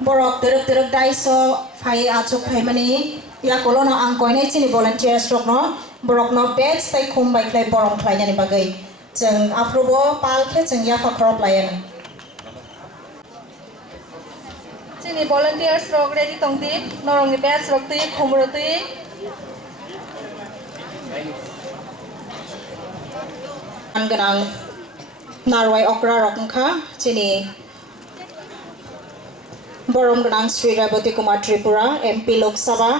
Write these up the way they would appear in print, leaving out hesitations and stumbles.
borok teruk daiso phai achuk phai mani ya kolono ang koinai chini volunteers rok no borok no batch tai khum bai klai borong khlai yani bagai jeng afrobo pal khe jeng ya fakhrop layan chini volunteers rok ready tongti norong ni batch rok ti khum ro ti angganang narwai okra rok kha chini Borom Ganang Sri Rabati Kumar Tripura, MP Lok Sabha.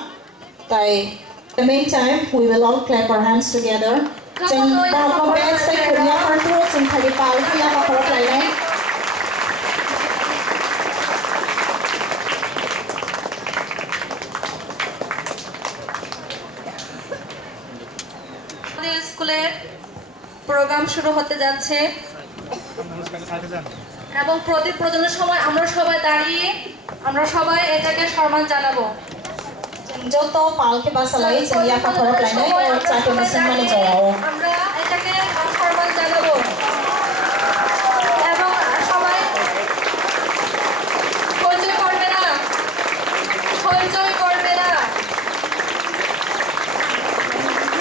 The meantime, we will all clap our hands together. স্কুলের programme শুরু হতে যাচ্ছে এবং প্রদীপ প্রজ্বলনের সময় আমরা সবাই দাঁড়িয়ে আমরা সবাই এটাকে সম্মান জানাবো যত পালকে বাসালাই চিয়া পাথর লাইনে ও চাটে মেশিন মানে যাও আমরা এটাকে সম্মান জানাবো এবং সবাই হইচই করবে না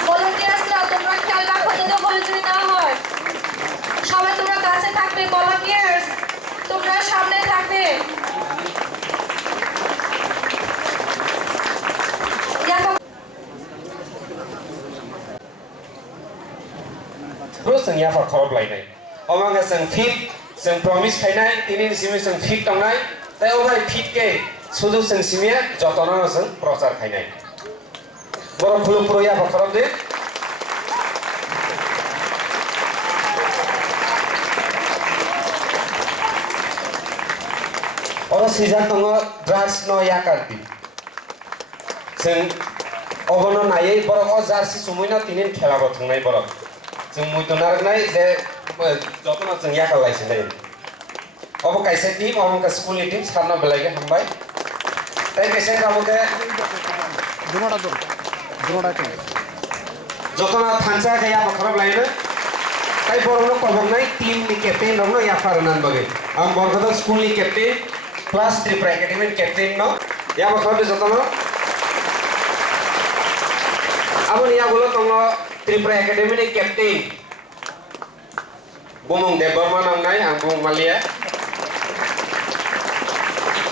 ভলান্টিয়ার্সরা তোমরা খেয়াল রাখো যাতে হইচই না হয় সবাই তোমরা কাছে থাকবে ভলান্টিয়ার্স তোমরা সামনে থাকবে Terus yang ya fakor lainnya, orang yang fit, yang promise kainan, ini sini yang fit tangai, tapi orang fit ke, sudah yang sini jatuhnya yang prosar kainan. Borok puluh ya fakor deh. Orang sejak tengah drugs no ya karti, yang obono naik borok ojar si semuanya tinin khela bothang borok. जों मुइदनार नाय जे जतना जों या खालायसै नै अब कायसे team अब का school नि टीम सारना बेलागे हमबाय ताय कायसे राबोके दुनोडा के जतना थानसा के या खराब लाइनो ताय बरनो पबनाय टीम नि कैप्टन ननो या फारनान बगे आम बरगदा स्कूल नि कैप्टन क्लास 3 एकेडमी कैप्टन न या खराब जतना अब नि या बोलो तंग Tripura Academy ni Captain Bumung Debarma namnai ang Bumung Malia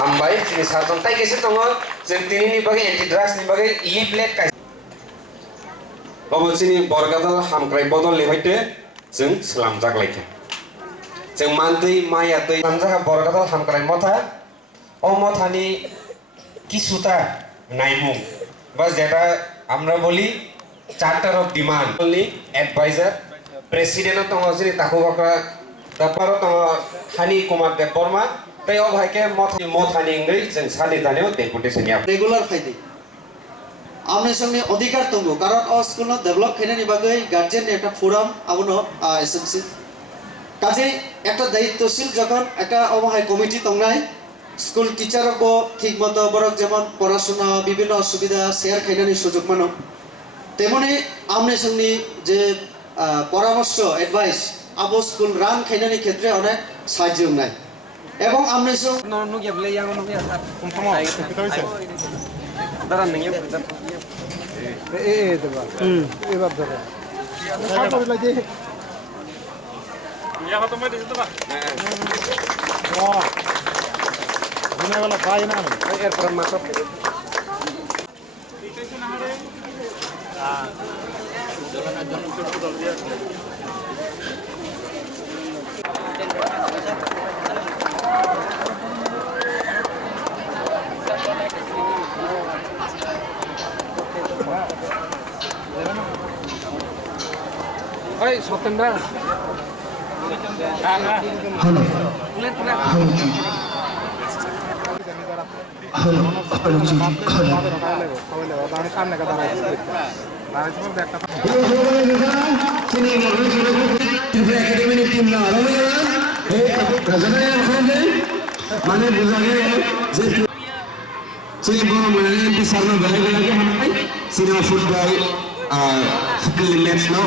Ambai sini satu tai kesi tongo sentini ni bagi anti drugs ni bagi leaflet kai Bawa sini borgadal hamkrai bodol lehoite jeng selamjak laike jeng mantui mayatui selamjak borgadal hamkrai motha o mothani kisuta naimung bas jeta আমরা বলি charter of demand only advisor president of tongosini takubakra taparo tong hani kumar de borma tay o bhai ke mothani ingri jeng sani daneo deputation ya regular faidi amne sange adhikar tongo karon o school no develop khainani bagai guardian ni ekta forum abono smc kaje ekta dayittwশীল যখন একটা অবহাই committee তংনাই school teacher ko ঠিকমতো বরক যেমন পড়াশোনা বিভিন্ন অসুবিধা share খাইনানি সুযোগ মানো তেমনি আমনে সঙ্গে যে পরামর্শ অ্যাডভাইস আবো স্কুল রান খাইনানি ক্ষেত্রে অনেক সাহায্য নাই এবং আমনে সঙ্গে no gebele yang no ya kumpomo daran ngi দেবা এবার ধরে সাত লাগে ya kata mai ditu ba wah ini wala পাই না air peran masuk Oi, Sotendra. Halo. Football match now,